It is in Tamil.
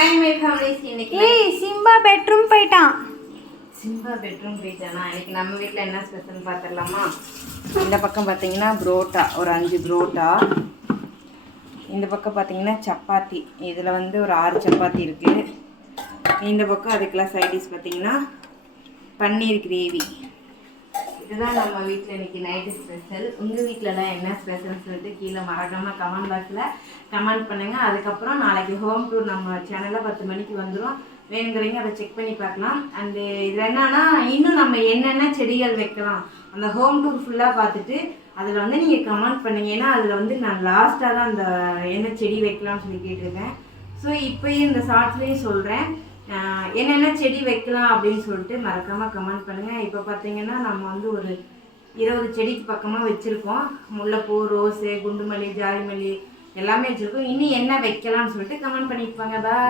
Hi my families. இன்னைக்கு சிம்பா பெட்ரூம் போயிட்டான். சிம்பா பெட்ரூம் போயிட்டானா? இன்னைக்கு நம்ம வீட்டில் என்ன ஸ்பெஷல் பார்த்துடலாமா? இந்த பக்கம் பார்த்தீங்கன்னா புரோட்டா, ஒரு 5 புரோட்டா. இந்த பக்கம் பார்த்தீங்கன்னா சப்பாத்தி, இதில் வந்து ஒரு 6 சப்பாத்தி இருக்குது. இந்த பக்கம் அதுக்கெல்லாம் சைடிஷ் பார்த்தீங்கன்னா பன்னீர் கிரேவி. இதுதான் நம்ம வீட்டில் இன்றைக்கி நைட்டு ஸ்பெஷல். உங்கள் வீட்டிலலாம் என்ன ஸ்பெஷல்னு சொல்லிட்டு கீழே மறக்காமல் கமெண்ட் பாக்ஸில் கமெண்ட் பண்ணுங்கள். அதுக்கப்புறம் நாளைக்கு ஹோம் டூர் நம்ம சேனலில் 10 மணிக்கு வந்துடும். வேணுங்கிறீங்க அதை செக் பண்ணி பார்க்கலாம். அண்டு இதில் என்னன்னா, இன்னும் நம்ம என்னென்ன செடிகள் வைக்கலாம் அந்த ஹோம் டூர் ஃபுல்லாக பார்த்துட்டு அதில் வந்து நீங்கள் கமெண்ட் பண்ணுங்க. ஏன்னா அதில் வந்து நான் லாஸ்ட்டாக தான் அந்த என்ன செடி வைக்கலாம்னு சொல்லி கேட்டிருக்கேன். ஸோ இப்போயும் இந்த ஷார்ட்ஸ்லேயும் சொல்கிறேன், என்னென்ன செடி வைக்கலாம் அப்படின்னு சொல்லிட்டு மறக்காமல் கமெண்ட் பண்ணுங்கள். இப்போ பார்த்தீங்கன்னா நம்ம வந்து ஒரு 20 செடிக்கு பக்கமாக வச்சுருக்கோம். முல்லைப்பூ, ரோஸு, குண்டுமல்லி, ஜாதிமல்லி எல்லாமே வச்சுருக்கோம். இன்னும் என்ன வைக்கலாம்னு சொல்லிட்டு கமெண்ட் பண்ணியிருப்பாங்க. பாய்.